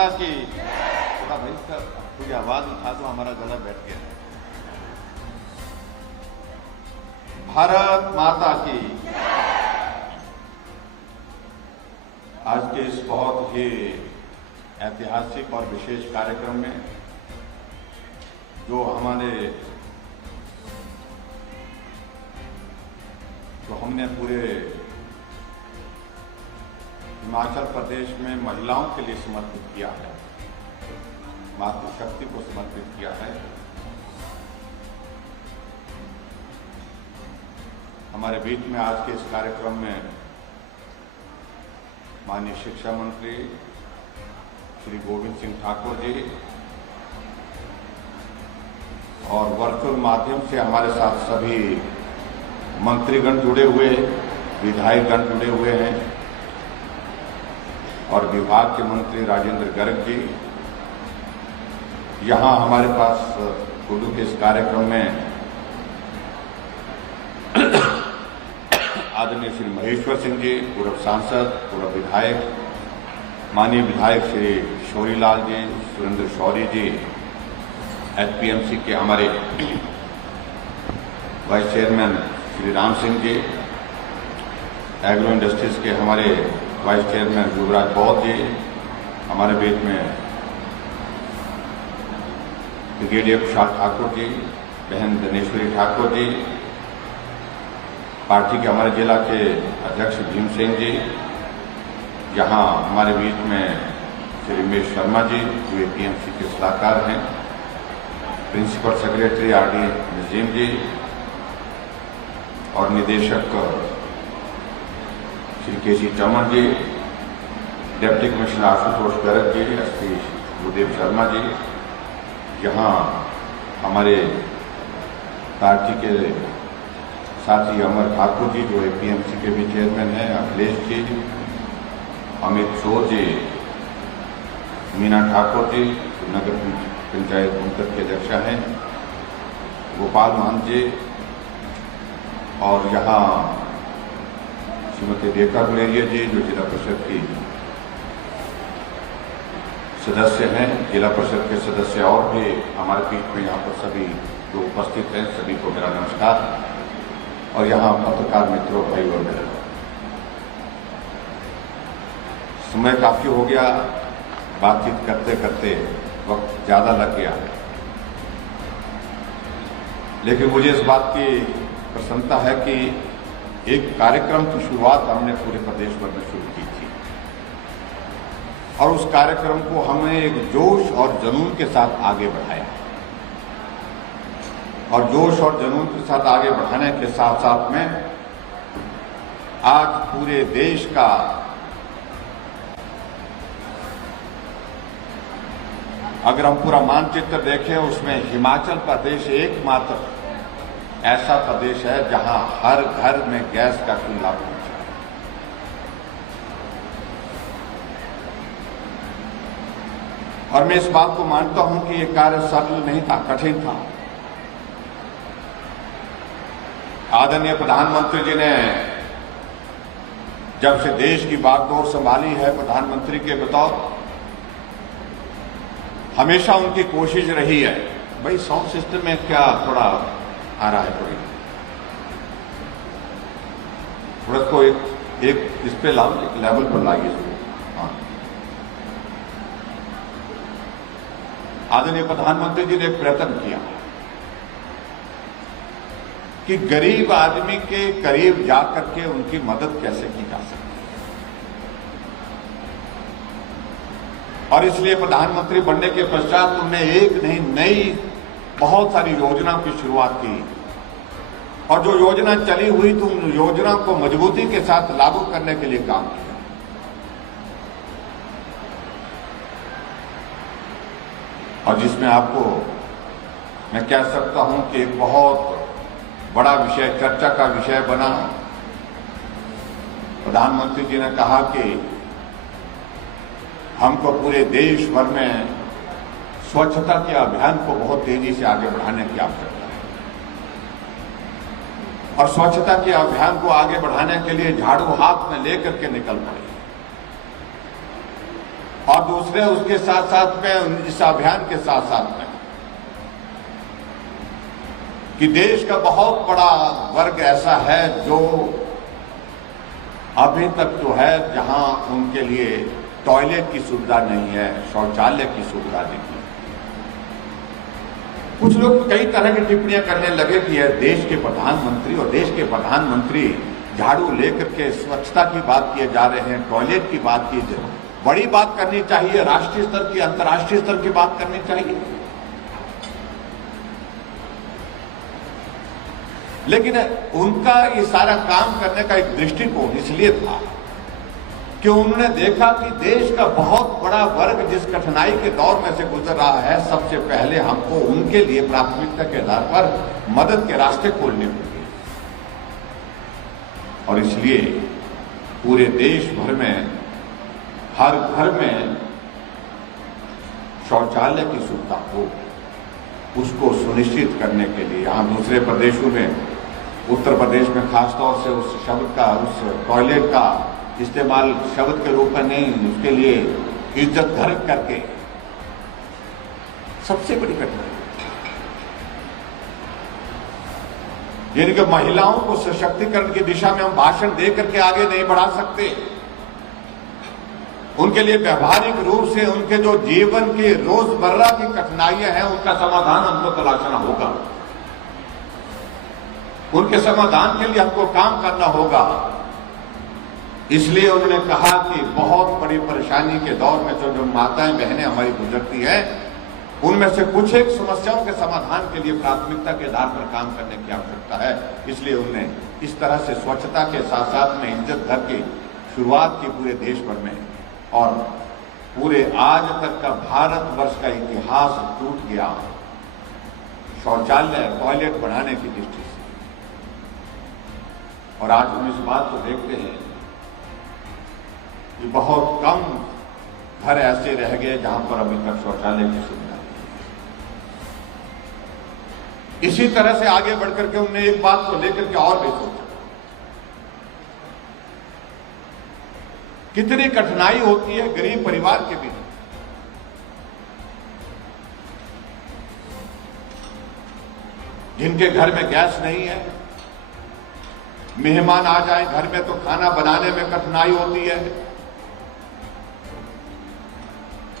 माता की। थोड़ा भाई थोड़ी आवाज उठा दो, हमारा गला बैठ गया। भारत माता की। आज के इस बहुत ही ऐतिहासिक और विशेष कार्यक्रम में जो हमने पूरे हिमाचल प्रदेश में महिलाओं के लिए समर्पित किया है, मातृशक्ति को समर्पित किया है। हमारे बीच में आज के इस कार्यक्रम में माननीय शिक्षा मंत्री श्री गोविंद सिंह ठाकुर जी और वर्चुअल माध्यम से हमारे साथ सभी मंत्रीगण जुड़े हुए, विधायकगण जुड़े हुए हैं और विभाग के मंत्री राजेंद्र गर्ग जी। यहाँ हमारे पास कुल्लू के इस कार्यक्रम में आदरणीय श्री महेश्वर सिंह जी, पूर्व सांसद, पूर्व विधायक, माननीय विधायक श्री शौरीलाल जी, सुरेंद्र शौरी जी, एचपीएमसी के हमारे vice chairman Shri Ram Singh ji, agro industries के हमारे वाइस चेयरमैन युवराज बौद्ध जी, हमारे बीच में ब्रिगेडियर कुशाल ठाकुर जी, बहन धनेश्वरी ठाकुर जी, पार्टी के हमारे जिला के अध्यक्ष भीम सिंह जी, यहाँ हमारे बीच में श्री रमेश शर्मा जी जो एपीएमसी के सलाहकार हैं, प्रिंसिपल सेक्रेटरी आरडी नजीम जी और निदेशक श्री केसी चमन जी, deputy commissioner Ashutosh Garg ji, SP गुरुदेव शर्मा जी, यहाँ हमारे पार्टी के साथी अमर ठाकुर जी जो एपीएमसी के भी चेयरमैन हैं, अखिलेश जी, अमित शोर जी, मीना ठाकुर जी नगर पंचायत मुंतक के अध्यक्षा हैं, गोपाल महंत जी और यहाँ श्रीमती रेखा गुलेरिया जी जो जिला परिषद की सदस्य हैं, जिला परिषद के सदस्य और भी हमारे बीच में यहाँ पर सभी जो उपस्थित हैं सभी को मेरा नमस्कार। और यहाँ पत्रकार मित्रों, भाई और बहनों, समय काफी हो गया, बातचीत करते करते वक्त ज्यादा लग गया, लेकिन मुझे इस बात की प्रसन्नता है कि एक कार्यक्रम की शुरुआत हमने पूरे प्रदेश भर में शुरू की थी और उस कार्यक्रम को हमने एक जोश और जुनून के साथ आगे बढ़ाया और जोश और जुनून के साथ आगे बढ़ाने के साथ साथ में आज पूरे देश का अगर हम पूरा मानचित्र देखें उसमें हिमाचल प्रदेश एकमात्र ऐसा प्रदेश है जहां हर घर में गैस का चूल्हा पहुंचा है। और मैं इस बात को मानता हूं कि यह कार्य सरल नहीं था, कठिन था। आदरणीय प्रधानमंत्री जी ने जब से देश की बागडोर संभाली है प्रधानमंत्री के बतौर, हमेशा उनकी कोशिश रही है, भाई साउंड सिस्टम में क्या थोड़ा आ रहा है, थोड़ा को एक इस पे लाओ, एक लेवल पर लाइए इसको। हाँ, आदरणीय प्रधानमंत्री जी ने एक प्रयत्न किया कि गरीब आदमी के करीब जाकर के उनकी मदद कैसे की जा सकती है। और इसलिए प्रधानमंत्री बनने के पश्चात उन्होंने एक नहीं नई बहुत सारी योजनाओं की शुरुआत की और जो योजना चली हुई तो उन योजना को मजबूती के साथ लागू करने के लिए काम किया। और जिसमें आपको मैं कह सकता हूं कि एक बहुत बड़ा विषय, चर्चा का विषय बना। प्रधानमंत्री जी ने कहा कि हमको पूरे देश भर में स्वच्छता के अभियान को बहुत तेजी से आगे बढ़ाने की आवश्यकता है और स्वच्छता के अभियान को आगे बढ़ाने के लिए झाड़ू हाथ में लेकर के निकल पड़े और दूसरे उसके साथ साथ में इस अभियान के साथ साथ में कि देश का बहुत बड़ा वर्ग ऐसा है जो अभी तक जो है जहां उनके लिए टॉयलेट की सुविधा नहीं है, शौचालय की सुविधा नहीं है। कुछ लोग कई तरह की टिप्पणियां करने लगे कि यह देश के प्रधानमंत्री और देश के प्रधानमंत्री झाड़ू लेकर के स्वच्छता की बात किए जा रहे हैं, टॉयलेट की बात की जाए, बड़ी बात करनी चाहिए, राष्ट्रीय स्तर की अंतर्राष्ट्रीय स्तर की बात करनी चाहिए। लेकिन उनका ये सारा काम करने का एक दृष्टिकोण इसलिए था कि उन्होंने देखा कि देश का बहुत बड़ा वर्ग जिस कठिनाई के दौर में से गुजर रहा है, सबसे पहले हमको उनके लिए प्राथमिकता के आधार पर मदद के रास्ते खोलने होंगे। और इसलिए पूरे देश भर में हर घर में शौचालय की सुविधा हो, उसको सुनिश्चित करने के लिए यहां दूसरे प्रदेशों में, उत्तर प्रदेश में खासतौर से उस शब्द का, उस टॉयलेट का इस्तेमाल शब्द के रूप में नहीं, उसके लिए इज्जत घर करके सबसे बड़ी कठिनाई, यानी कि महिलाओं को सशक्तिकरण की दिशा में हम भाषण दे करके आगे नहीं बढ़ा सकते। उनके लिए व्यवहारिक रूप से उनके जो जीवन की रोजमर्रा की कठिनाइयां हैं, उनका समाधान हमको तलाशना होगा। उनके समाधान के लिए हमको काम करना होगा। इसलिए उन्होंने कहा कि बहुत बड़ी परेशानी के दौर में जो माताएं बहनें हमारी गुजरती हैं, उनमें से कुछ एक समस्याओं के समाधान के लिए प्राथमिकता के आधार पर काम करने की आवश्यकता है। इसलिए उन्होंने इस तरह से स्वच्छता के साथ साथ में इज्जत घर की शुरुआत की पूरे देश भर में, और पूरे आज तक का भारतवर्ष का इतिहास टूट गया शौचालय, टॉयलेट बनाने की दृष्टि से। और आज हम इस बात को देखते हैं कि बहुत कम घर ऐसे रह गए जहां पर अभी तक शौचालय की सुविधा नहीं है। इसी तरह से आगे बढ़कर के उन्होंने एक बात को लेकर के और भी सोचा, कितनी कठिनाई होती है गरीब परिवार के भी, जिनके घर में गैस नहीं है, मेहमान आ जाए घर में तो खाना बनाने में कठिनाई होती है,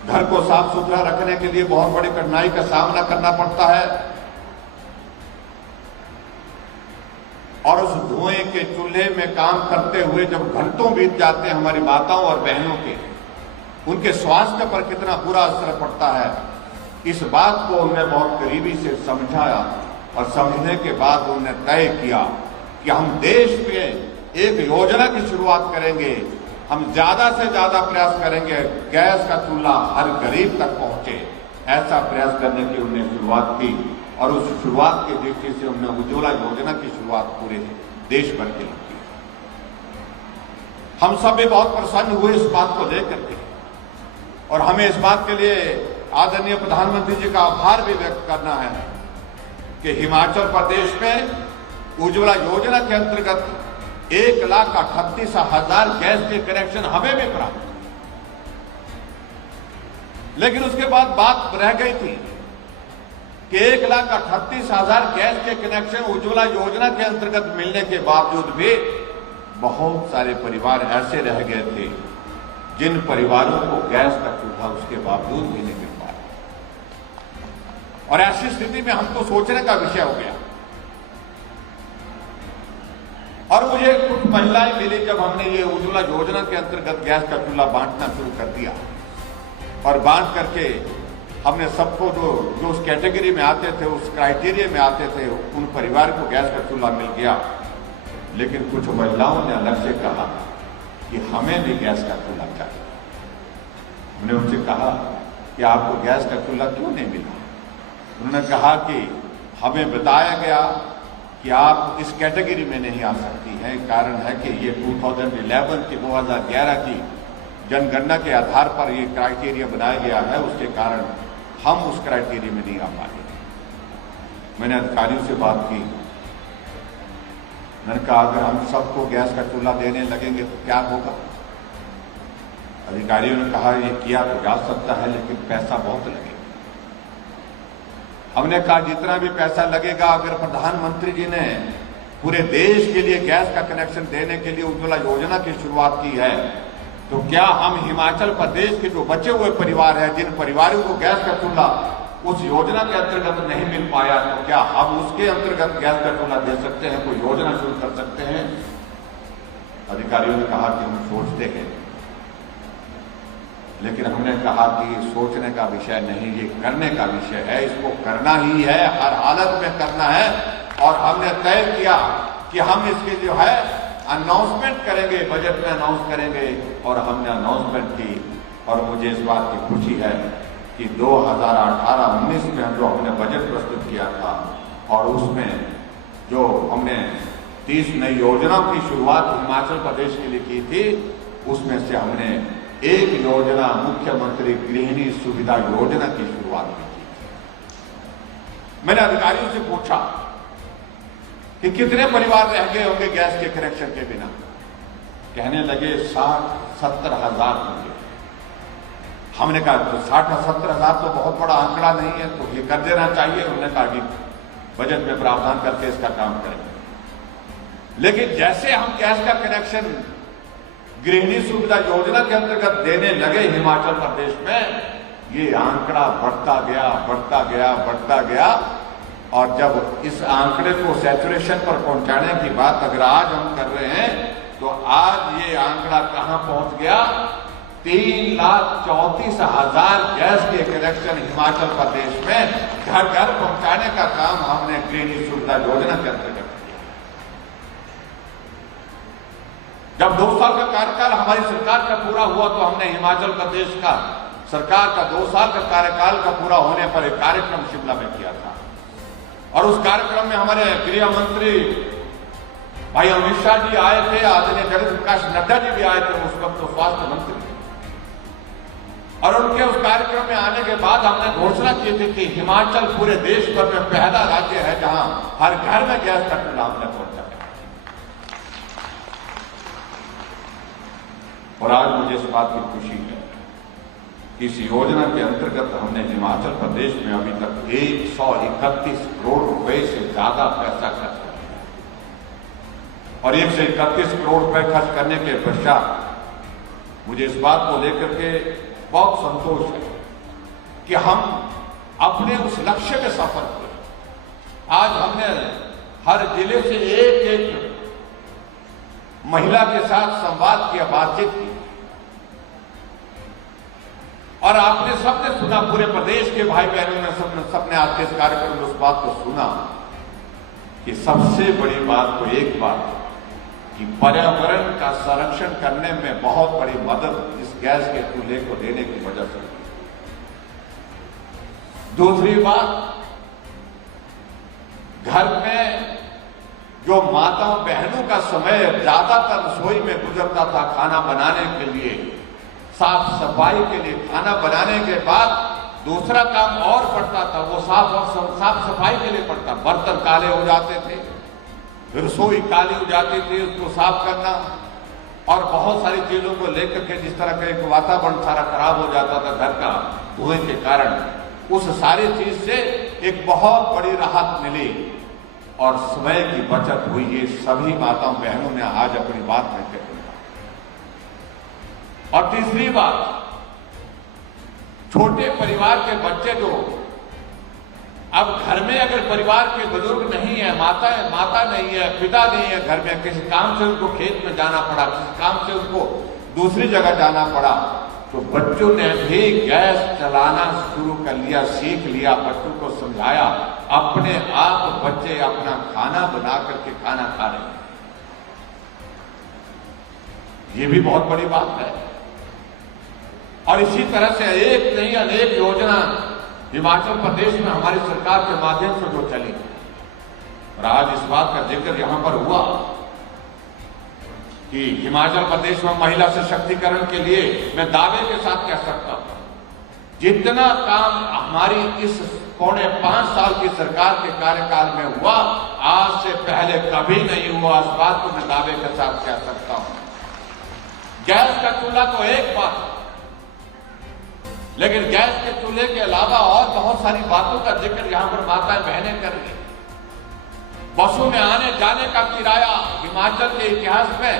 घर को साफ सुथरा रखने के लिए बहुत बड़ी कठिनाई का सामना करना पड़ता है, और उस धुएं के चूल्हे में काम करते हुए जब घंटों बीत जाते हैं हमारी माताओं और बहनों के, उनके स्वास्थ्य पर कितना बुरा असर पड़ता है, इस बात को उन्होंने बहुत करीबी से समझाया। और समझने के बाद उन्होंने तय किया कि हम देश में एक योजना की शुरुआत करेंगे, हम ज्यादा से ज्यादा प्रयास करेंगे गैस का चूल्हा हर गरीब तक पहुंचे, ऐसा प्रयास करने की उन्होंने शुरुआत की। और उस शुरुआत की दृष्टि से उन्होंने उज्ज्वला योजना की शुरुआत पूरे देश भर के लिए की। हम सब भी बहुत प्रसन्न हुए इस बात को लेकर के, और हमें इस बात के लिए आदरणीय प्रधानमंत्री जी का आभार भी व्यक्त करना है कि हिमाचल प्रदेश में उज्ज्वला योजना के अंतर्गत 1,38,000 गैस के कनेक्शन हमें भी प्राप्त, लेकिन उसके बाद बात रह गई थी कि 1,38,000 गैस के कनेक्शन उज्ज्वला योजना के अंतर्गत मिलने के बावजूद भी बहुत सारे परिवार ऐसे रह गए थे जिन परिवारों को गैस का चूल्हा उसके बावजूद भी नहीं मिल पा रहा। और ऐसी स्थिति में हमको सोचने का विषय हो गया। और मुझे कुछ महिलाएं मिली जब हमने ये उज्ज्वला योजना के अंतर्गत गैस का चूल्हा बांटना शुरू कर दिया, और बांट करके हमने सबको जो उस कैटेगरी में आते थे, उस क्राइटेरिया में आते थे, उन परिवार को गैस का चूल्हा मिल गया। लेकिन कुछ महिलाओं ने अलग से कहा कि हमें भी गैस का चूल्हा चाहिए। हमने उनसे कहा कि आपको गैस का चूल्हा क्यों नहीं मिला? उन्होंने कहा कि हमें बताया गया कि आप इस कैटेगरी में नहीं आ सकती हैं। कारण है कि ये 2011 की 2011 की जनगणना के आधार पर ये क्राइटेरिया बनाया गया है, उसके कारण हम उस क्राइटेरिया में नहीं आ पाए। मैंने अधिकारियों से बात की, मैंने कहा अगर हम सबको गैस का चूल्हा देने लगेंगे तो क्या होगा? अधिकारियों ने कहा ये किया तो जा सकता है, लेकिन पैसा बहुत लगेगा। हमने कहा जितना भी पैसा लगेगा, अगर प्रधानमंत्री जी ने पूरे देश के लिए गैस का कनेक्शन देने के लिए उज्ज्वला योजना की शुरुआत की है, तो क्या हम हिमाचल प्रदेश के जो बचे हुए परिवार हैं, जिन परिवारों को गैस का चूल्हा उस योजना के अंतर्गत नहीं मिल पाया, तो क्या हम उसके अंतर्गत गैस का चूल्हा दे सकते हैं, कोई योजना शुरू कर सकते हैं? अधिकारियों ने कहा कि हम सोचते हैं, लेकिन हमने कहा कि ये सोचने का विषय नहीं, ये करने का विषय है। इसको करना ही है, हर हालत में करना है। और हमने तय किया कि हम इसके जो है अनाउंसमेंट करेंगे, बजट में अनाउंस करेंगे। और हमने अनाउंसमेंट की, और मुझे इस बात की खुशी है कि 2018-19 में जो हमने बजट प्रस्तुत किया था, और उसमें जो हमने 30 नई योजनाओं की शुरुआत हिमाचल प्रदेश के लिए की थी, उसमें से हमने एक योजना मुख्यमंत्री गृहिणी सुविधा योजना की शुरुआत की थी। मैंने अधिकारियों से पूछा कि कितने परिवार रह गए होंगे गैस के कनेक्शन के बिना? कहने लगे 60-70 हजार होंगे। हमने कहा तो 60-70 हजार तो बहुत बड़ा आंकड़ा नहीं है, तो ये कर देना चाहिए। उन्होंने कहा कि बजट में प्रावधान करके इसका काम करेंगे। लेकिन जैसे हम गैस का कनेक्शन गृहिणी सुविधा योजना के अंतर्गत देने लगे हिमाचल प्रदेश में, ये आंकड़ा बढ़ता गया, बढ़ता गया, बढ़ता गया। और जब इस आंकड़े को सैचुरेशन पर पहुंचाने की बात अगर आज हम कर रहे हैं, तो आज ये आंकड़ा कहां पहुंच गया? 3,34,000 गैस के कनेक्शन हिमाचल प्रदेश में घर घर पहुंचाने का काम हमने गृहिणी सुविधा योजना के अंतर्गत किया। जब 2 साल का कार्यकाल हमारी सरकार का पूरा हुआ, तो हमने हिमाचल प्रदेश का सरकार का 2 साल का कार्यकाल का पूरा होने पर एक कार्यक्रम शिमला में किया था। और उस कार्यक्रम में हमारे गृह मंत्री भाई अमित शाह जी आए थे, आदरणीय जगत प्रकाश नड्डा जी भी आए थे, उस वक्त तो स्वास्थ्य मंत्री थे। और उनके उस कार्यक्रम में आने के बाद हमने घोषणा की थी कि हिमाचल पूरे देश भर में पहला राज्य है जहां हर घर में गैस का चूल्हा हमने पहुंचाया। और आज मुझे इस बात की खुशी है कि इस योजना के अंतर्गत हमने हिमाचल प्रदेश में अभी तक 131 करोड़ रुपए से ज्यादा पैसा खर्च कर दिया। और 131 करोड़ रुपए खर्च करने के पश्चात मुझे इस बात को लेकर के बहुत संतोष है कि हम अपने उस लक्ष्य में सफल हुए। आज हमने हर जिले से एक महिला के साथ संवाद किया, बातचीत की, और आपने सबने सुना, पूरे प्रदेश के भाई बहनों ने सबने आज के इस कार्यक्रम में उस बात को सुना कि सबसे बड़ी बात तो एक बात कि पर्यावरण का संरक्षण करने में बहुत बड़ी मदद इस गैस के चूल्हे को देने की वजह से। दूसरी बात, घर में जो माताओं बहनों का समय ज्यादातर रसोई में गुजरता था खाना बनाने के लिए, साफ सफाई के लिए, खाना बनाने के बाद दूसरा काम और पड़ता था, वो साफ सफाई के लिए पड़ता। बर्तन काले हो जाते थे, रसोई काली हो जाती थी, उसको साफ करना, और बहुत सारी चीजों को लेकर के जिस तरह का एक वातावरण सारा खराब हो जाता था घर का धुएं के कारण, उस सारी चीज से एक बहुत बड़ी राहत मिली और समय की बचत हुई। ये सभी माताओं बहनों ने आज अपनी बात में कही। और तीसरी बात, छोटे परिवार के बच्चे जो अब घर में अगर परिवार के बुजुर्ग नहीं है, माता नहीं है, पिता नहीं है घर में, किसी काम से उनको खेत में जाना पड़ा, किसी काम से उनको दूसरी जगह जाना पड़ा, तो बच्चों ने भी गैस चलाना शुरू कर लिया, सीख लिया, बच्चों को समझाया, अपने आप बच्चे अपना खाना बना करके खाना खा रहे हैं। ये भी बहुत बड़ी बात है। और इसी तरह से एक नहीं अनेक योजना हिमाचल प्रदेश में हमारी सरकार के माध्यम से जो चली, और आज इस बात का जिक्र यहां पर हुआ कि हिमाचल प्रदेश में महिला सशक्तिकरण के लिए मैं दावे के साथ कह सकता हूं, जितना काम हमारी इस 4.5 साल की सरकार के कार्यकाल में हुआ, आज से पहले कभी नहीं हुआ। इस बात को मैं दावे के साथ कह सकता हूं। गैस का चूल्हा तो एक बात, लेकिन गैस के चूल्हे के अलावा और बहुत सारी बातों का जिक्र यहां पर माताएं बहनें कर रही। बसों में आने जाने का किराया हिमाचल के इतिहास में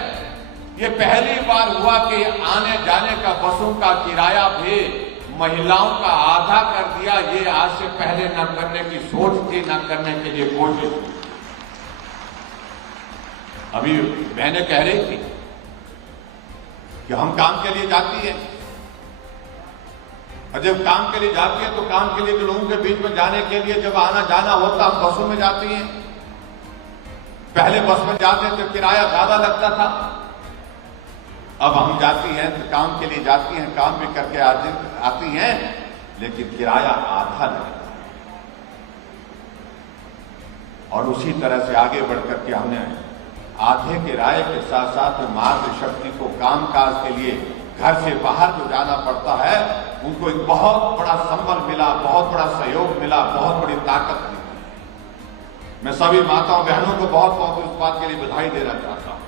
ये पहली बार हुआ कि आने जाने का बसों का किराया भी महिलाओं का आधा कर दिया। ये आज से पहले न करने की सोच थी, न करने के लिए कोशिश थी। अभी बहनें कह रही थी कि हम काम के लिए जाती है, और जब काम के लिए जाती है तो काम के लिए लोगों के बीच में जाने के लिए जब आना जाना होता हम बसों में जाती हैं। पहले बस में जाते तो किराया ज्यादा लगता था, अब हम जाती हैं तो काम के लिए जाती हैं, काम भी करके आती हैं, लेकिन किराया आधा लगता है। और उसी तरह से आगे बढ़कर के हमने आधे किराए के साथ साथ मातृशक्ति को कामकाज के लिए घर से बाहर जो जाना पड़ता है उनको एक बहुत बड़ा संबल मिला, बहुत बड़ा सहयोग मिला, बहुत बड़ी ताकत मिली। मैं सभी माताओं बहनों को बहुत बहुत इस बात के लिए बधाई देना चाहता हूं।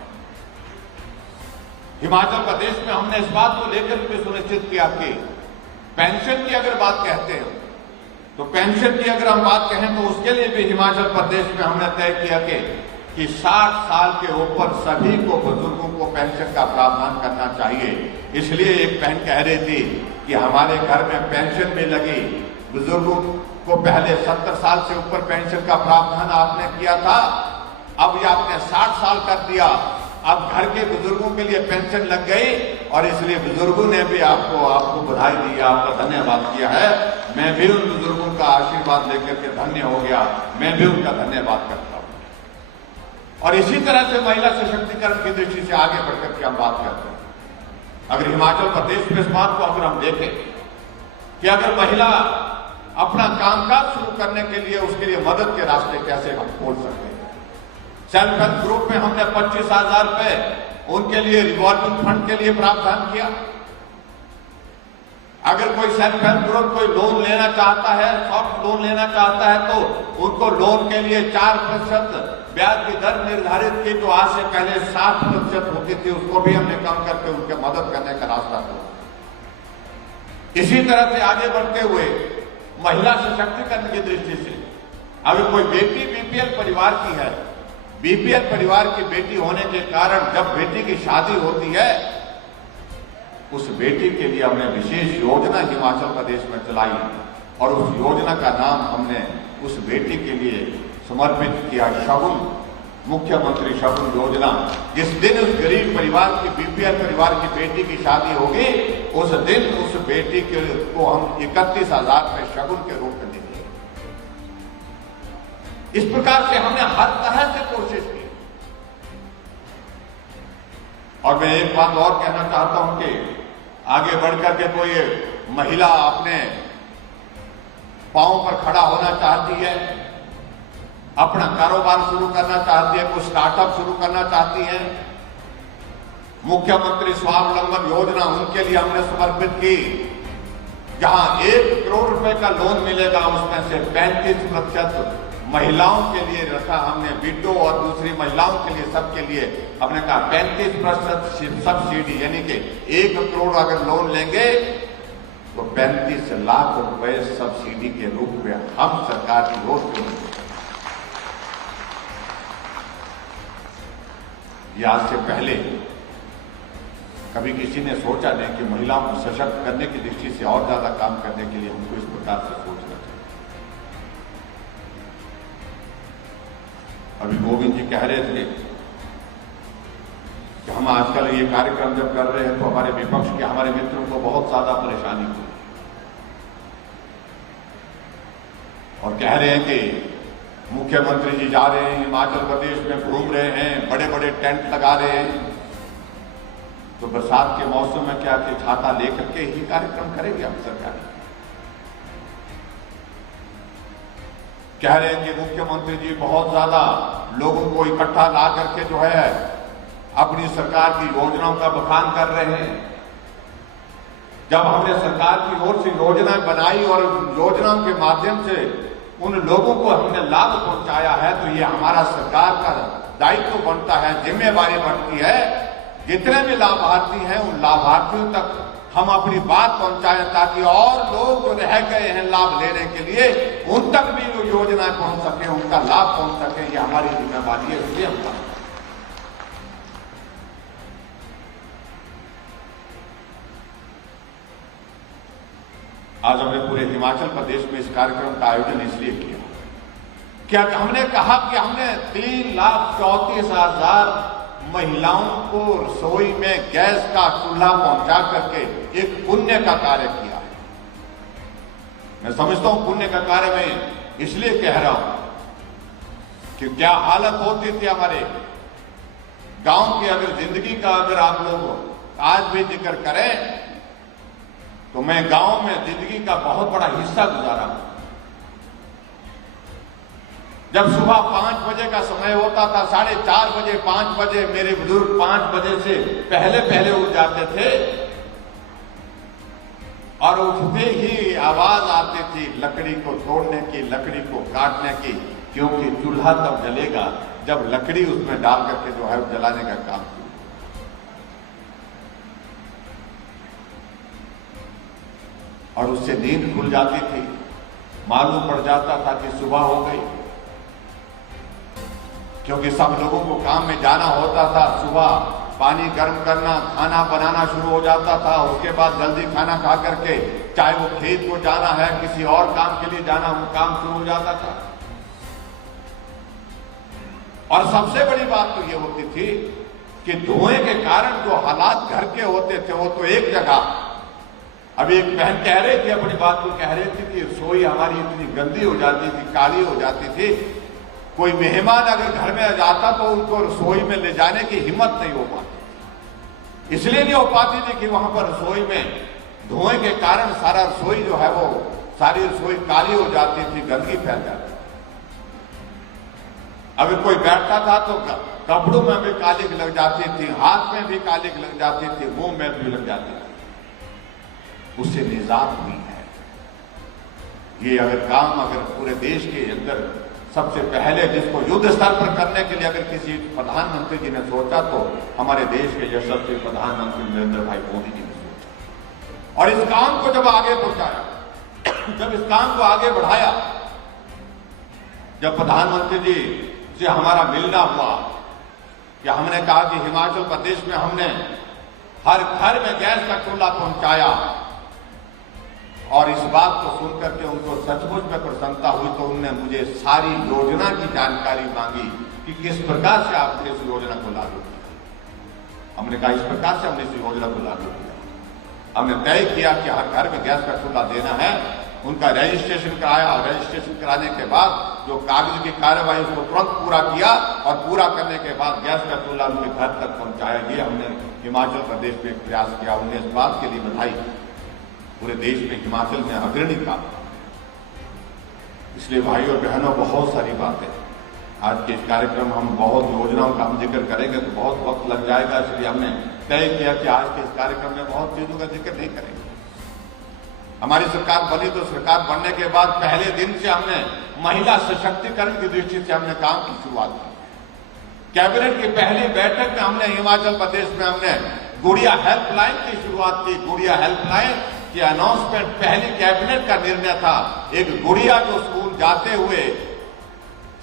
हिमाचल प्रदेश में हमने इस बात को लेकर के सुनिश्चित किया कि पेंशन की अगर बात कहते हैं तो पेंशन की अगर हम बात कहें तो उसके लिए भी हिमाचल प्रदेश में हमने तय किया कि 60 साल के ऊपर सभी को बुजुर्गों को पेंशन का प्रावधान करना चाहिए। इसलिए एक बहन कह रही थी कि हमारे घर में पेंशन भी लगी, बुजुर्गों को पहले 70 साल से ऊपर पेंशन का प्रावधान आपने किया था, अब ये आपने 60 साल कर दिया, अब घर के बुजुर्गों के लिए पेंशन लग गई, और इसलिए बुजुर्गों ने भी आपको बधाई दी, आपका धन्यवाद किया है। मैं भी उन बुजुर्गों का आशीर्वाद लेकर के धन्य हो गया, मैं भी उनका धन्यवाद करता हूं। और इसी तरह से महिला सशक्तिकरण की दृष्टि से आगे बढ़कर के हम बात करते हैं। अगर हिमाचल प्रदेश में इस बात को अगर हम देखें कि अगर महिला अपना कामकाज शुरू करने के लिए उसके लिए मदद के रास्ते कैसे हम खोल सकते हैं। सेल्फ हेल्प ग्रुप में हमने 25,000 रुपए उनके लिए रिवॉल्विंग फंड के लिए प्रावधान किया। अगर कोई सेल्फ हेल्प ग्रुप कोई लोन लेना चाहता है, सॉफ्ट लोन लेना चाहता है, तो उनको लोन के लिए 4% ब्याज की दर निर्धारित की, जो आज से पहले 7% होती थी, उसको भी हमने कम करके उनके मदद करने का रास्ता खोला। इसी तरह से आगे बढ़ते हुए महिला सशक्तिकरण की दृष्टि से अगर कोई बेटी बीपीएल परिवार की है, बीपीएल परिवार की बेटी होने के कारण जब बेटी की शादी होती है, उस बेटी के लिए हमने विशेष योजना हिमाचल प्रदेश में चलाई, और उस योजना का नाम हमने उस बेटी के लिए समर्पित किया शगुन, मुख्यमंत्री शगुन योजना। जिस दिन उस गरीब परिवार की बीपीएल परिवार की बेटी की शादी होगी, उस दिन उस बेटी को हम 31,000 रुपए शगुन के रूप में देंगे। इस प्रकार से हमने हर तरह से कोशिश की। और मैं एक बात और कहना चाहता हूं कि आगे बढ़कर के कोई महिला अपने पांव पर खड़ा होना चाहती है, अपना कारोबार शुरू करना चाहती है, कोई स्टार्टअप शुरू करना चाहती है, मुख्यमंत्री स्वावलंबन योजना उनके लिए हमने समर्पित की, जहां 1 करोड़ रुपए का लोन मिलेगा, उसमें से 35% महिलाओं के लिए रखा हमने, विडो और दूसरी महिलाओं के लिए, सबके लिए हमने कहा 35% सब्सिडी, यानी कि 1 करोड़ अगर लोन लेंगे तो 35 लाख रुपए सब्सिडी के रूप में हम सरकार की ओर से। ये आज से पहले कभी किसी ने सोचा नहीं कि महिलाओं को सशक्त करने की दृष्टि से और ज्यादा काम करने के लिए हमको इस प्रकार से सोचना चाहिए। अभी गोविंद जी कह रहे थे कि हम आजकल ये कार्यक्रम जब कर रहे हैं तो हमारे विपक्ष के हमारे मित्रों को बहुत ज्यादा परेशानी हुई, और कह रहे हैं कि मुख्यमंत्री जी जा रहे हैं हिमाचल प्रदेश में, घूम रहे हैं, बड़े बड़े टेंट लगा रहे हैं, तो बरसात के मौसम में क्या कि छाता लेकर के ही कार्यक्रम करेंगे हम सरकार। कह रहे हैं कि मुख्यमंत्री जी बहुत ज्यादा लोगों को इकट्ठा ला करके जो है अपनी सरकार की योजनाओं का बखान कर रहे हैं। जब हमने सरकार की ओर से योजना बनाई और योजनाओं के माध्यम से उन लोगों को हमने लाभ पहुंचाया है, तो ये हमारा सरकार का दायित्व बनता है, जिम्मेवारी बनती है, जितने भी लाभार्थी हैं उन लाभार्थियों तक हम अपनी बात पहुंचाएं ताकि और लोग जो रह गए हैं लाभ लेने के लिए उन तक भी वो योजना पहुंच सके, उनका लाभ पहुंच सके। ये हमारी जिम्मेवारी है, इसलिए हम काम। आज हमने पूरे हिमाचल प्रदेश में इस कार्यक्रम का आयोजन इसलिए किया क्या हमने कहा कि हमने 3,34,000 महिलाओं को रसोई में गैस का चूल्हा पहुंचा करके एक पुण्य का कार्य किया है। मैं समझता हूं पुण्य का कार्य मैं इसलिए कह रहा हूं कि क्या हालत होती थी हमारे गांव की। अगर जिंदगी का अगर आप लोग आज भी जिक्र करें तो मैं गांव में जिंदगी का बहुत बड़ा हिस्सा गुजारा हूं। जब सुबह 5 बजे का समय होता था, 4:30 बजे 5 बजे मेरे बुजुर्ग 5 बजे से पहले उठ जाते थे और उठते ही आवाज आती थी लकड़ी को तोड़ने की, लकड़ी को काटने की, क्योंकि चूल्हा तब जलेगा जब लकड़ी उसमें डाल करके जो है जलाने का काम किया। और उससे नींद खुल जाती थी, मालूम पड़ जाता था कि सुबह हो गई, क्योंकि सब लोगों को काम में जाना होता था। सुबह पानी गर्म करना, खाना बनाना शुरू हो जाता था। उसके बाद जल्दी खाना खा करके चाहे वो खेत को जाना है, किसी और काम के लिए जाना, वो काम शुरू हो जाता था। और सबसे बड़ी बात तो ये होती थी कि धुएं के कारण जो हालात घर के होते थे वो तो एक जगह। अभी एक बहन कह रही थी, अपनी बात को कह रही थी कि रसोई हमारी इतनी गंदी हो जाती थी, काली हो जाती थी, कोई मेहमान अगर घर में जाता तो उनको रसोई में ले जाने की हिम्मत नहीं हो पाती। इसलिए नहीं हो पाती थी कि वहां पर रसोई में धुएं के कारण सारा रसोई जो है वो सारी रसोई काली हो जाती थी, गंदगी फैल जाती थी। अगर कोई बैठता था तो कपड़ों में भी कालिक लग जाती थी, हाथ में भी कालिक लग जाती थी, मुंह में भी लग जाती थी। उससे निजात हुई है। ये अगर काम अगर पूरे देश के अंदर सबसे पहले जिसको युद्ध स्तर पर करने के लिए अगर किसी प्रधानमंत्री जी ने सोचा तो हमारे देश के यशस्वी प्रधानमंत्री नरेंद्र भाई मोदी जी ने सोचा। और इस काम को जब आगे पहुंचाया, जब इस काम को आगे बढ़ाया, जब प्रधानमंत्री जी से हमारा मिलना हुआ, या हमने कहा कि हिमाचल प्रदेश में हमने हर घर में गैस का चूल्हा पहुंचाया, और इस बात को सुनकर के उनको सचमुच में प्रसन्नता हुई तो उन्होंने मुझे सारी योजना की जानकारी मांगी कि किस प्रकार से आपने इस योजना को लागू किया। हमने कहा इस प्रकार से हमने इस योजना को लागू किया। हमने तय किया कि हर घर में गैस का चूल्हा देना है। उनका रजिस्ट्रेशन कराया, और रजिस्ट्रेशन कराने के बाद जो कागज की कार्यवाही उसको तुरंत पूरा किया, और पूरा करने के बाद गैस का चूल्हा उनके घर तक पहुंचाया। ये हमने हिमाचल प्रदेश में एक प्रयास किया। उन्हें इस बात के लिए बधाई। पूरे देश में हिमाचल में अग्रणी काम। इसलिए भाई और बहनों, बहुत सारी बातें आज के इस कार्यक्रम हम बहुत योजनाओं का हम जिक्र करेंगे तो बहुत वक्त लग जाएगा। इसलिए हमने तय किया कि आज के इस कार्यक्रम में बहुत चीजों का जिक्र नहीं करेंगे। हमारी सरकार बनी तो सरकार बनने के बाद पहले दिन से हमने महिला सशक्तिकरण की दृष्टि से हमने काम की शुरुआत की। कैबिनेट की पहली बैठक में हमने हिमाचल प्रदेश में हमने गुड़िया हेल्पलाइन की शुरुआत की। गुड़िया हेल्पलाइन की अनाउंसमेंट पहली कैबिनेट का निर्णय था। एक गुड़िया जो स्कूल जाते हुए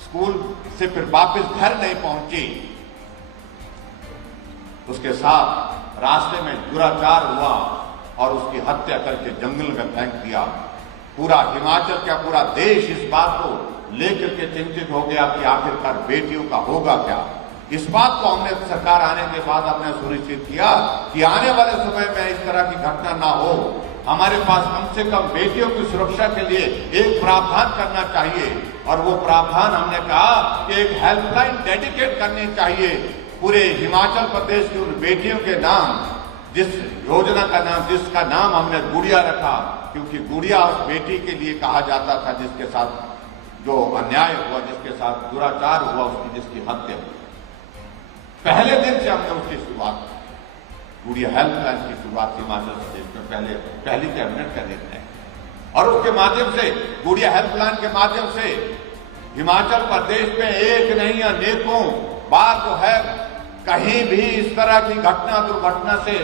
स्कूल से फिर वापस घर नहीं पहुंची, उसके साथ रास्ते में दुराचार हुआ और उसकी हत्या करके जंगल में फेंक दिया। पूरा हिमाचल का पूरा देश इस बात को लेकर के चिंतित हो गया कि आखिरकार बेटियों का होगा क्या। इस बात को हमने सरकार आने के बाद हमने सुनिश्चित किया कि आने वाले समय में इस तरह की घटना ना हो। हमारे पास कम से कम बेटियों की सुरक्षा के लिए एक प्रावधान करना चाहिए, और वो प्रावधान हमने कहा कि एक हेल्पलाइन डेडिकेट करनी चाहिए पूरे हिमाचल प्रदेश की उन बेटियों के नाम, जिस योजना का नाम, जिसका नाम हमने गुड़िया रखा, क्योंकि गुड़िया उस बेटी के लिए कहा जाता था जिसके साथ जो अन्याय हुआ, जिसके साथ दुराचार हुआ, उसकी जिसकी हत्या हुई। पहले दिन से हमने उसकी शुरुआत, गुड़िया हेल्पलाइन की शुरुआत हिमाचल प्रदेश में पहली कैबिनेट का निर्णय, और उसके माध्यम से गुड़िया हेल्पलाइन के माध्यम से हिमाचल प्रदेश में एक नहीं अनेकों बार जो है कहीं भी इस तरह की घटना दुर्घटना से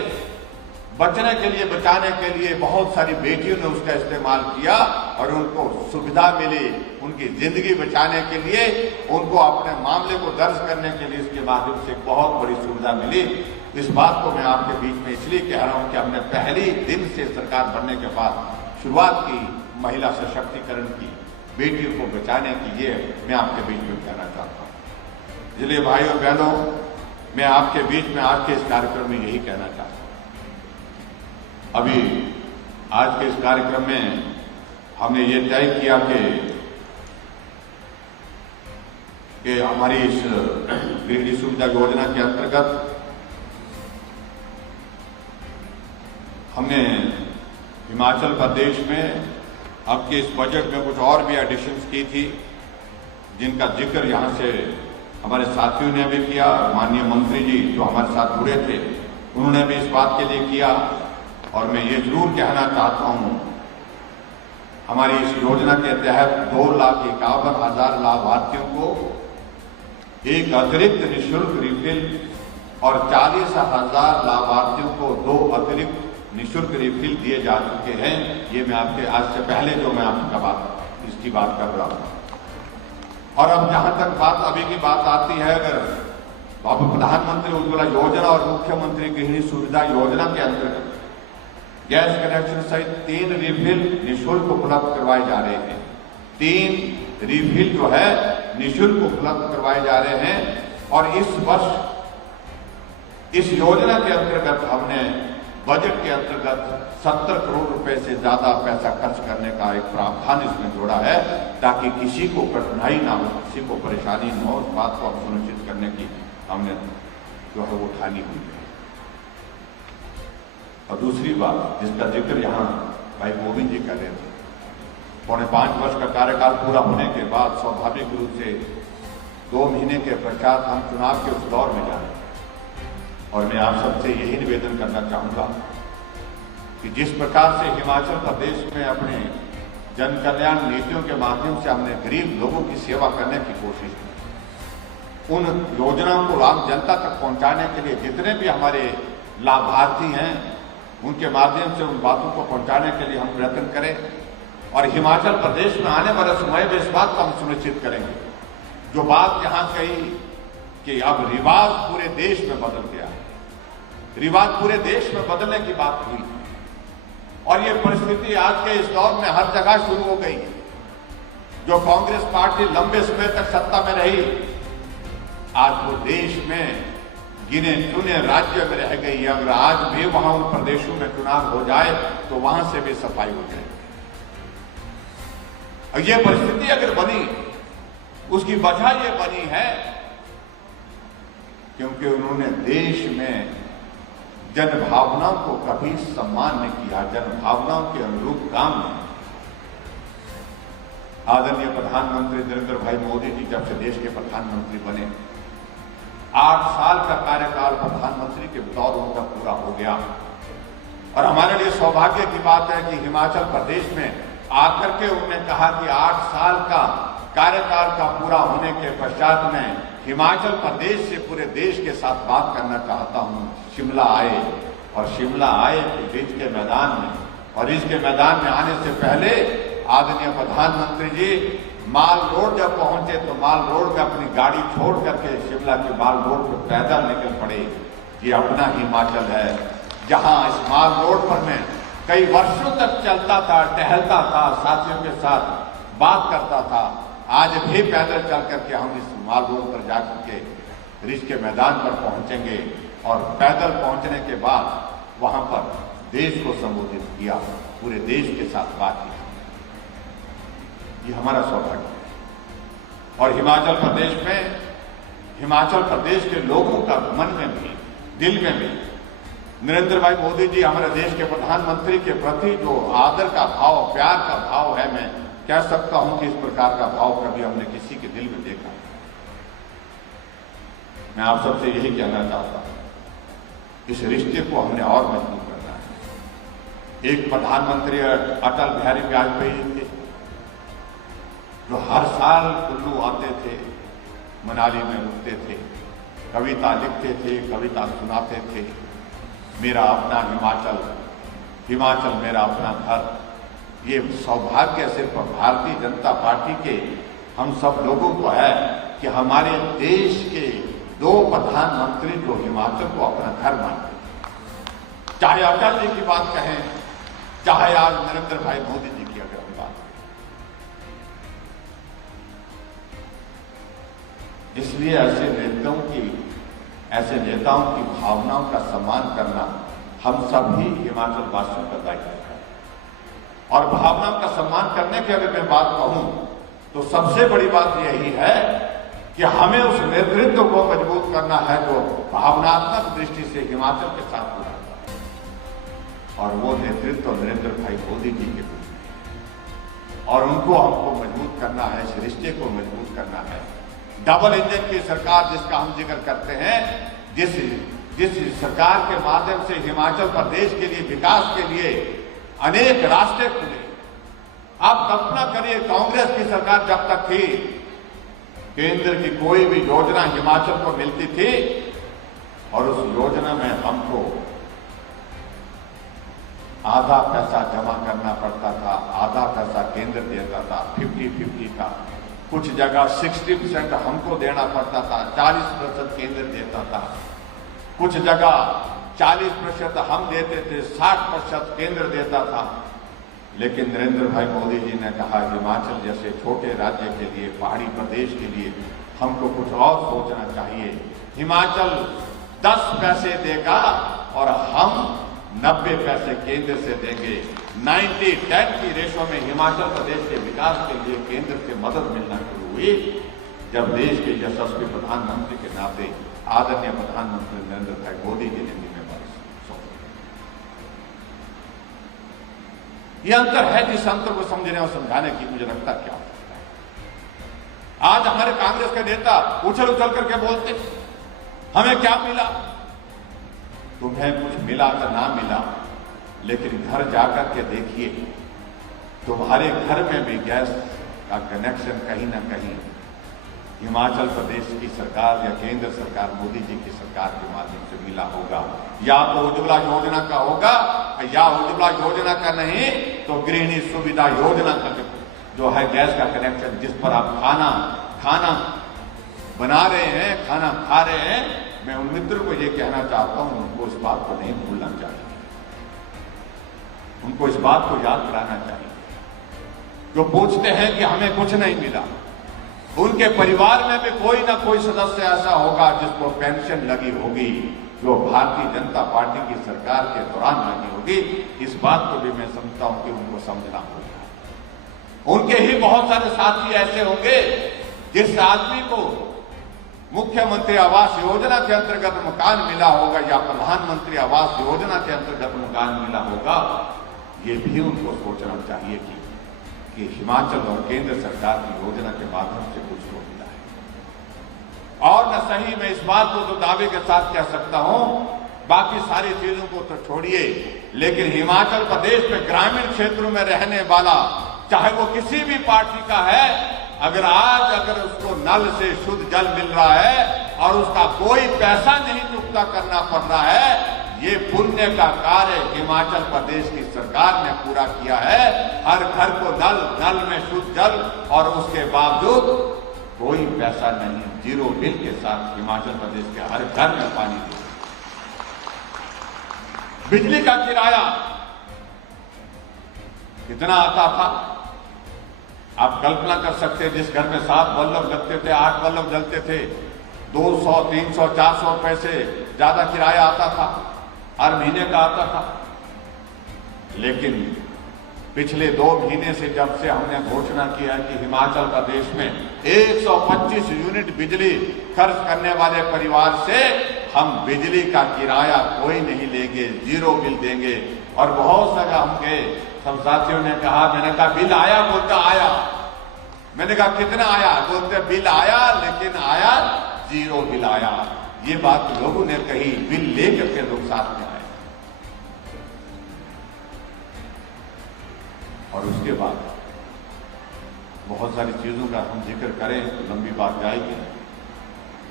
बचने के लिए, बचाने के लिए बहुत सारी बेटियों ने उसका इस्तेमाल किया और उनको सुविधा मिली, उनकी जिंदगी बचाने के लिए, उनको अपने मामले को दर्ज करने के लिए इसके माध्यम से बहुत बड़ी सुविधा मिली। इस बात को मैं आपके बीच में इसलिए कह रहा हूं कि हमने पहले दिन से सरकार बनने के बाद शुरुआत की महिला सशक्तिकरण की, बेटियों को बचाने की, ये मैं आपके बीच में कहना चाहता हूं। इसलिए भाइयों बहनों, मैं आपके बीच में आज के इस कार्यक्रम में यही कहना चाहता हूं। अभी आज के इस कार्यक्रम में हमने ये तय किया कि हमारी इस गृहिणी सुविधा योजना के अंतर्गत हमने हिमाचल प्रदेश में अब के इस बजट में कुछ और भी एडिशंस की थी, जिनका जिक्र यहाँ से हमारे साथियों ने भी किया। माननीय मंत्री जी जो हमारे साथ जुड़े थे, उन्होंने भी इस बात के लिए किया। और मैं ये जरूर कहना चाहता हूँ, हमारी इस योजना के तहत 2,51,000 लाभार्थियों को एक अतिरिक्त निःशुल्क रिफिल और 40,000 लाभार्थियों को 2 अतिरिक्त निःशुल्क रिफिल दिए जा चुके हैं। ये मैं आपके आज से पहले जो मैं आपका इसकी बात कर रहा हूँ। और अब जहां तक अभी की बात आती है, अगर प्रधानमंत्री उज्ज्वला योजना और मुख्यमंत्री गृहिणी सुविधा योजना के अंतर्गत गैस कनेक्शन सहित 3 रिफिल निःशुल्क उपलब्ध करवाए जा रहे हैं। 3 रिफिल जो है निःशुल्क उपलब्ध करवाए जा रहे हैं। और इस वर्ष इस योजना के अंतर्गत हमने बजट के अंतर्गत 70 करोड़ रुपए से ज्यादा पैसा खर्च करने का एक प्रावधान इसमें जोड़ा है, ताकि किसी को कठिनाई ना हो, किसी को परेशानी न हो। इस बात को हम सुनिश्चित करने की हमने जो है वो उठानी हुई है। और दूसरी बात जिसका जिक्र यहाँ भाई गोविंद जी कर रहे थे, 4.5 वर्ष का कार्यकाल पूरा होने के बाद स्वाभाविक रूप से 2 महीने के पश्चात हम चुनाव के उस दौर में जा रहे हैं। और मैं आप सबसे यही निवेदन करना चाहूंगा कि जिस प्रकार से हिमाचल प्रदेश में अपने जन कल्याण नीतियों के माध्यम से हमने गरीब लोगों की सेवा करने की कोशिश की, उन योजनाओं को आम जनता तक पहुंचाने के लिए जितने भी हमारे लाभार्थी हैं, उनके माध्यम से उन बातों को पहुंचाने के लिए हम प्रयत्न करें। और हिमाचल प्रदेश में आने वाले समय में इस बात को हम सुनिश्चित करेंगे, जो बात यहां कही कि अब रिवाज पूरे देश में बदल गया है, रिवाज पूरे देश में बदलने की बात हुई, और ये परिस्थिति आज के इस दौर में हर जगह शुरू हो गई। जो कांग्रेस पार्टी लंबे समय तक सत्ता में रही, आज वो देश में गिने चुने राज्य में रह गई है। अगर आज भी वहां उन प्रदेशों में चुनाव हो जाए तो वहां से भी सफाई हो जाए। और ये परिस्थिति अगर बनी, उसकी वजह ये बनी है क्योंकि उन्होंने देश में जन भावनाओं को कभी सम्मान नहीं किया, जन भावनाओं के अनुरूप काम नहीं। आदरणीय प्रधानमंत्री नरेंद्र भाई मोदी जी जब से देश के प्रधानमंत्री बने, 8 साल का कार्यकाल प्रधानमंत्री के तौर उनका पूरा हो गया। और हमारे लिए सौभाग्य की बात है कि हिमाचल प्रदेश में आकर के उन्होंने कहा कि 8 साल का कार्यकाल का पूरा होने के पश्चात में हिमाचल प्रदेश से पूरे देश के साथ बात करना चाहता हूं। शिमला आए, और शिमला आए बीच के मैदान में, और इसके मैदान में आने से पहले आदरणीय प्रधानमंत्री जी माल रोड जब पहुंचे तो माल रोड में अपनी गाड़ी छोड़ करके शिमला के माल रोड पर पैदल निकल पड़े। ये अपना हिमाचल है, जहां इस माल रोड पर मैं कई वर्षों तक चलता था, टहलता था, साथियों के साथ बात करता था। आज भी पैदल चल करके हम इस माल रोड पर जाकर के रिज के मैदान पर पहुंचेंगे, और पैदल पहुंचने के बाद वहां पर देश को संबोधित किया, पूरे देश के साथ बात की। ये हमारा सौभाग्य है। और हिमाचल प्रदेश में, हिमाचल प्रदेश के लोगों का मन में भी, दिल में भी नरेंद्र भाई मोदी जी हमारे देश के प्रधानमंत्री के प्रति जो आदर का भाव, प्यार का भाव है, मैं कह सकता हूं कि इस प्रकार का भाव कभी हमने किसी के दिल में देखा। मैं आप सबसे यही कहना चाहता हूं, इस रिश्ते को हमने और मजबूत करना है। एक प्रधानमंत्री अटल बिहारी वाजपेयी थे, जो हर साल कुल्लू आते थे, मनाली में रुकते थे, कविता लिखते थे, कविता सुनाते थे, मेरा अपना हिमाचल, हिमाचल मेरा अपना घर, ये सौभाग्य सिर्फ भारतीय जनता पार्टी के हम सब लोगों को है कि हमारे देश के 2 प्रधानमंत्री जो हिमाचल को अपना घर मानते हैं। चाहे अटल जी की बात कहें, चाहे आज नरेंद्र भाई मोदी जी की अगर हम बात करें। इसलिए ऐसे नेताओं की भावनाओं का सम्मान करना हम सभी हिमाचल वासियों का दायित्व है। और भावनाओं का सम्मान करने की अगर मैं बात कहूं तो सबसे बड़ी बात यही है कि हमें उस नेतृत्व को मजबूत करना है जो भावनात्मक दृष्टि से हिमाचल के साथ जुड़ा है। और वो नेतृत्व नरेंद्र भाई मोदी जी के बीच में, और उनको हमको मजबूत करना है, इस रिश्ते को मजबूत करना है। डबल इंजन की सरकार जिसका हम जिक्र करते हैं, जिस सरकार के माध्यम से हिमाचल प्रदेश के लिए, विकास के लिए अनेक रास्ते खुले। आप कल्पना करिए, कांग्रेस की सरकार जब तक थी, केंद्र की कोई भी योजना हिमाचल को मिलती थी और उस योजना में हमको आधा पैसा जमा करना पड़ता था, आधा पैसा केंद्र देता था, 50-50 था। कुछ जगह 60% हमको देना पड़ता था, 40% केंद्र देता था। कुछ जगह 40% हम देते थे, 60% केंद्र देता था। लेकिन नरेंद्र भाई मोदी जी ने कहा हिमाचल जैसे छोटे राज्य के लिए, पहाड़ी प्रदेश के लिए हमको कुछ और सोचना चाहिए। हिमाचल 10 पैसे देगा और हम 90 पैसे केंद्र से देंगे। 90-10 की रेशो में हिमाचल प्रदेश के विकास के लिए केंद्र से मदद मिलना शुरू हुई जब देश के यशस्वी प्रधानमंत्री के नाते आदरणीय प्रधानमंत्री नरेंद्र भाई मोदी जी ने जिम्मेदारी सौंपी। यह अंतर है, जिस अंतर को समझने और समझाने की मुझे लगता क्या होता है। आज हमारे कांग्रेस के नेता उछल उछल करके बोलते हमें क्या मिला। तुम्हें कुछ मिला तो ना मिला, लेकिन घर जाकर के देखिए, तुम्हारे घर में भी गैस का कनेक्शन कहीं ना कहीं हिमाचल प्रदेश की सरकार या केंद्र सरकार, मोदी जी की सरकार के माध्यम से मिला होगा। या तो उज्ज्वला योजना का होगा, या उज्ज्वला योजना का नहीं तो गृहिणी सुविधा योजना का जो है गैस का कनेक्शन, जिस पर आप खाना बना रहे हैं, खाना खा रहे हैं। मैं उन मित्रों को ये कहना चाहता हूं, उनको इस बात को नहीं भूलना चाहिए, उनको इस बात को याद कराना चाहिए। जो पूछते हैं कि हमें कुछ नहीं मिला, उनके परिवार में भी कोई ना कोई सदस्य ऐसा होगा जिसको पेंशन लगी होगी, जो भारतीय जनता पार्टी की सरकार के दौरान लगी होगी। इस बात को भी मैं समझता हूं कि उनको समझना होगा। उनके ही बहुत सारे साथी ऐसे होंगे जिस आदमी को मुख्यमंत्री आवास योजना के अंतर्गत मकान मिला होगा या प्रधानमंत्री आवास योजना के अंतर्गत मकान मिला होगा। ये भी उनको सोचना चाहिए कि हिमाचल और केंद्र सरकार की योजना के माध्यम से कुछ तो मिला है। और न सही मैं इस बात को तो दावे के साथ कह सकता हूं, बाकी सारी चीजों को तो छोड़िए, लेकिन हिमाचल प्रदेश में ग्रामीण क्षेत्रों में रहने वाला, चाहे वो किसी भी पार्टी का है, अगर उसको नल से शुद्ध जल मिल रहा है और उसका कोई पैसा नहीं चुकता करना पड़ रहा है, ये पुण्य का कार्य हिमाचल प्रदेश की सरकार ने पूरा किया है। हर घर को नल में शुद्ध जल, और उसके बावजूद कोई पैसा नहीं, 0 बिल के साथ हिमाचल प्रदेश के हर घर में पानी दिया। बिजली का किराया कितना आता था आप कल्पना कर सकते हैं। जिस घर में 7 बल्ब जलते थे, 8 बल्ब जलते थे, 200, 300, 400 रुपए से ज्यादा किराया आता था, हर महीने का आता था। लेकिन पिछले 2 महीने से जब से हमने घोषणा किया कि हिमाचल प्रदेश में 125 यूनिट बिजली खर्च करने वाले परिवार से हम बिजली का किराया कोई नहीं लेंगे, 0 बिल देंगे। और बहुत सारा हम गए, सब साथियों ने कहा, मैंने कहा बिल आया, बोलता आया। मैंने कहा कितना आया, बोलते बिल आया, लेकिन आया 0 बिल आया। ये बात लोगों ने कही, बिल लेकर के लोग साथ में आए। और उसके बाद बहुत सारी चीजों का हम जिक्र करें तो लंबी बात जाएगी।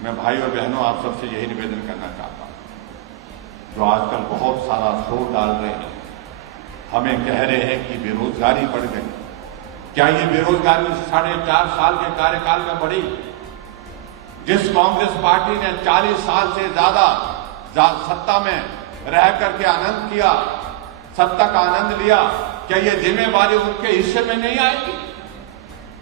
मैं भाई और बहनों आप सबसे यही निवेदन करना चाहता हूं, जो आजकल बहुत सारा शोर डाल रहे हैं, हमें कह रहे हैं कि बेरोजगारी बढ़ गई। क्या ये बेरोजगारी 4.5 साल के कार्यकाल में बढ़ी? जिस कांग्रेस पार्टी ने 40 साल से ज्यादा सत्ता में रह करके आनंद किया, सत्ता का आनंद लिया, क्या ये जिम्मेवारी उनके हिस्से में नहीं आएगी?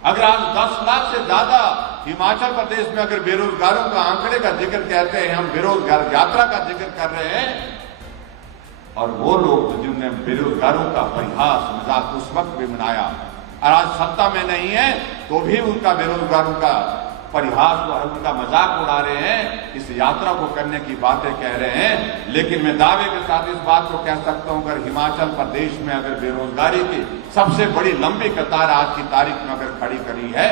अगर आज 10 लाख से ज्यादा हिमाचल प्रदेश में अगर बेरोजगारों का आंकड़े का जिक्र कहते हैं, हम बेरोजगार यात्रा का जिक्र कर रहे हैं, और वो लोग जिन्होंने बेरोजगारों का परिहास मजाक उस वक्त भी मनाया और आज सत्ता में नहीं है तो भी उनका बेरोजगारों का परिहास व उनका मजाक उड़ा रहे हैं, इस यात्रा को करने की बातें कह रहे हैं। लेकिन मैं दावे के साथ इस बात को कह सकता हूं, अगर हिमाचल प्रदेश में अगर बेरोजगारी की सबसे बड़ी लंबी कतार आज की तारीख में अगर खड़ी करी है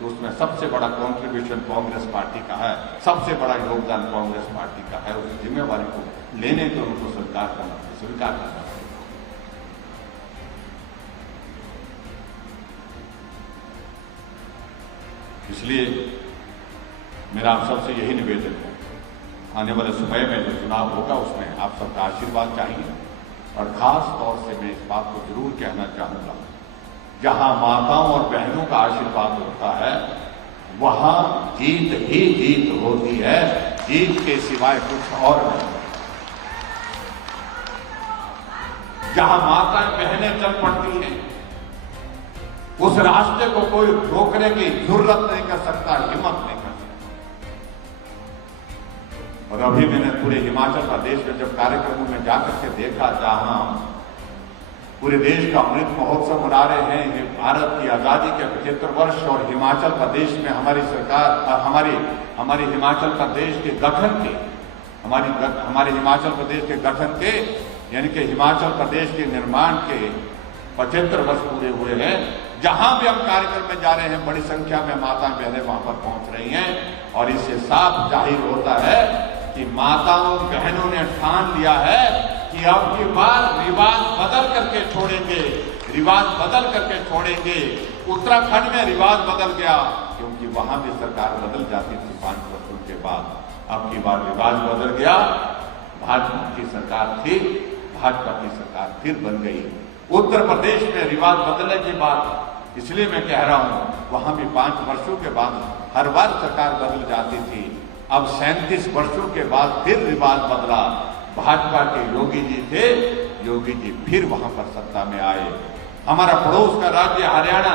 तो उसमें सबसे बड़ा कॉन्ट्रीब्यूशन कांग्रेस पार्टी का है, सबसे बड़ा योगदान कांग्रेस पार्टी का है। उस जिम्मेवारी को लेने को उनको स्वीकार करना इसलिए मेरा आप सबसे यही निवेदन है, आने वाले समय में जो चुनाव होगा उसमें आप सबका आशीर्वाद चाहिए। और खास तौर से मैं इस बात को जरूर कहना चाहूंगा, जहां माताओं और बहनों का आशीर्वाद होता है वहां जीत ही जीत होती है, जीत के सिवाय कुछ और नहीं। जहां माताएं बहनें चल पड़ती हैं उस रास्ते को कोई रोकने की जरूरत नहीं कर सकता, हिम्मत नहीं कर सकता। और अभी मैंने पूरे हिमाचल प्रदेश में जब कार्यक्रमों में जाकर के देखा, जहां पूरे देश का अमृत महोत्सव मना रहे हैं, भारत की आजादी के 75 वर्ष, और हिमाचल प्रदेश में हमारी सरकार हमारे हिमाचल प्रदेश के गठन के हमारे हिमाचल प्रदेश के गठन के यानी कि हिमाचल प्रदेश के निर्माण के 75 वर्ष पूरे हुए हैं। जहां भी हम कार्यक्रम में जा रहे हैं बड़ी संख्या में माताएं बहनें वहां पर पहुंच रही हैं, और इससे साफ जाहिर होता है कि माताओं बहनों ने ठान लिया है कि अब की बार रिवाज बदल करके छोड़ेंगे। उत्तराखंड में रिवाज बदल गया क्योंकि वहां भी सरकार बदल जाती थी 5 वर्षों के बाद, अब की बार रिवाज बदल गया, भाजपा की सरकार थी, भाजपा की सरकार फिर बन गई। उत्तर प्रदेश में रिवाज बदलने की बात इसलिए मैं कह रहा हूं, वहां भी 5 वर्षों के बाद हर बार सरकार बदल जाती थी, अब 37 वर्षों के बाद फिर रिवाज बदला। भाजपा के योगी जी थे, योगी जी फिर वहां पर सत्ता में आए। हमारा पड़ोस का राज्य हरियाणा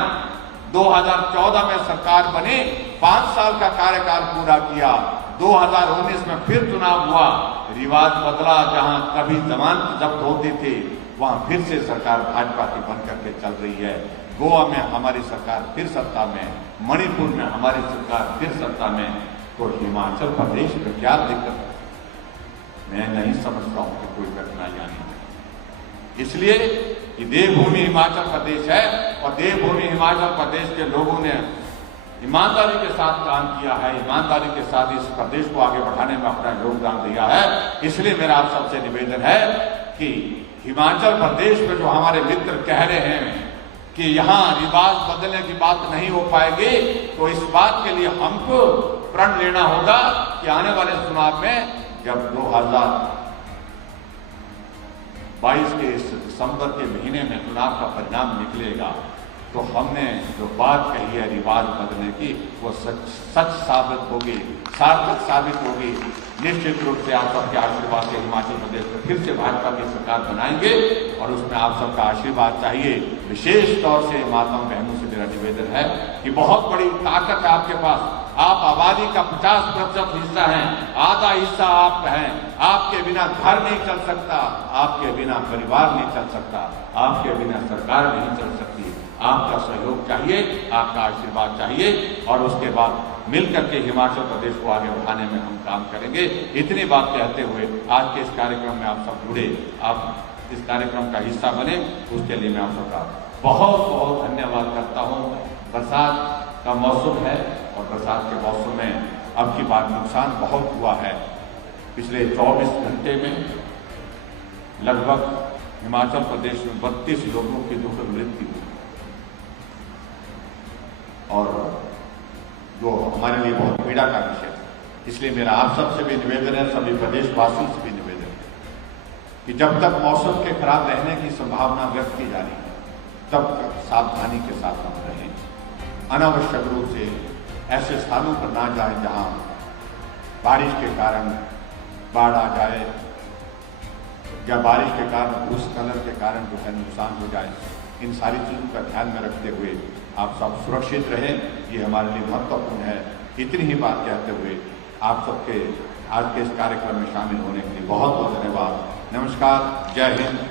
2014 में सरकार बनी, 5 साल का कार्यकाल पूरा किया, 2019 में फिर चुनाव हुआ, रिवाज बदला, जहां कभी जमानत जब्त होती थी वहां फिर से सरकार भाजपा की बन करके चल रही है। गोवा में हमारी सरकार फिर सत्ता में, मणिपुर में हमारी सरकार फिर सत्ता में, तो हिमाचल प्रदेश में क्या दिक्कत है? मैं नहीं समझता हूं कि कोई कठिनाइयां नहीं। इसलिए कि देवभूमि हिमाचल प्रदेश है और देवभूमि हिमाचल प्रदेश के लोगों ने ईमानदारी के साथ काम किया है, ईमानदारी के साथ इस प्रदेश को आगे बढ़ाने में अपना योगदान दिया है। इसलिए मेरा आप सबसे निवेदन है कि हिमाचल प्रदेश में जो हमारे मित्र कह रहे हैं कि यहां रिवाज बदलने की बात नहीं हो पाएगी, तो इस बात के लिए हमको प्रण लेना होगा कि आने वाले चुनाव में जब 2022 के दिसंबर के महीने में चुनाव का परिणाम निकलेगा, तो हमने जो बात कही है रिवाज बदलने की, वो सच साबित होगी, सार्थक साबित होगी। निश्चित रूप से आप सबके आशीर्वाद से हिमाचल प्रदेश में फिर से भाजपा की सरकार बनाएंगे और उसमें आप सबका आशीर्वाद चाहिए। विशेष तौर से माताओं बहनों से मेरा निवेदन है कि बहुत बड़ी ताकत है आपके पास, आप आबादी का 50% हिस्सा हैं, आधा हिस्सा आप हैं। आपके बिना घर नहीं चल सकता, आपके बिना परिवार नहीं चल सकता, आपके बिना सरकार नहीं चल सकती। आपका सहयोग चाहिए, आपका आशीर्वाद चाहिए, और उसके बाद मिलकर के हिमाचल प्रदेश को आगे बढ़ाने में हम काम करेंगे। इतनी बात कहते हुए आज के इस कार्यक्रम में आप सब जुड़े, आप इस कार्यक्रम का हिस्सा बने, उसके लिए मैं आप सबका बहुत बहुत धन्यवाद करता हूँ। बरसात का मौसम है और बरसात के मौसम में अब की बार नुकसान बहुत हुआ है। पिछले 24 घंटे में लगभग हिमाचल प्रदेश में 32 लोगों की दुखद मृत्यु हुई, और जो हमारे लिए बहुत पीड़ा का विषय है। इसलिए मेरा आप सबसे भी निवेदन है, सभी प्रदेशवासियों से भी निवेदन है कि जब तक मौसम के खराब रहने की संभावना व्यक्त की जा रही है तब तक सावधानी के साथ हम रहें। अनावश्यक रूप से ऐसे स्थानों पर ना जाएं जहां बारिश के कारण बाढ़ आ जाए या बारिश के कारण भूस्खलन के कारण जो है नुकसान हो जाए। इन सारी चीज़ों का ध्यान में रखते हुए आप सब सुरक्षित रहें, ये हमारे लिए महत्वपूर्ण है। इतनी ही बात कहते हुए आप सबके आज के इस कार्यक्रम में शामिल होने के लिए बहुत बहुत धन्यवाद। नमस्कार, जय हिंद।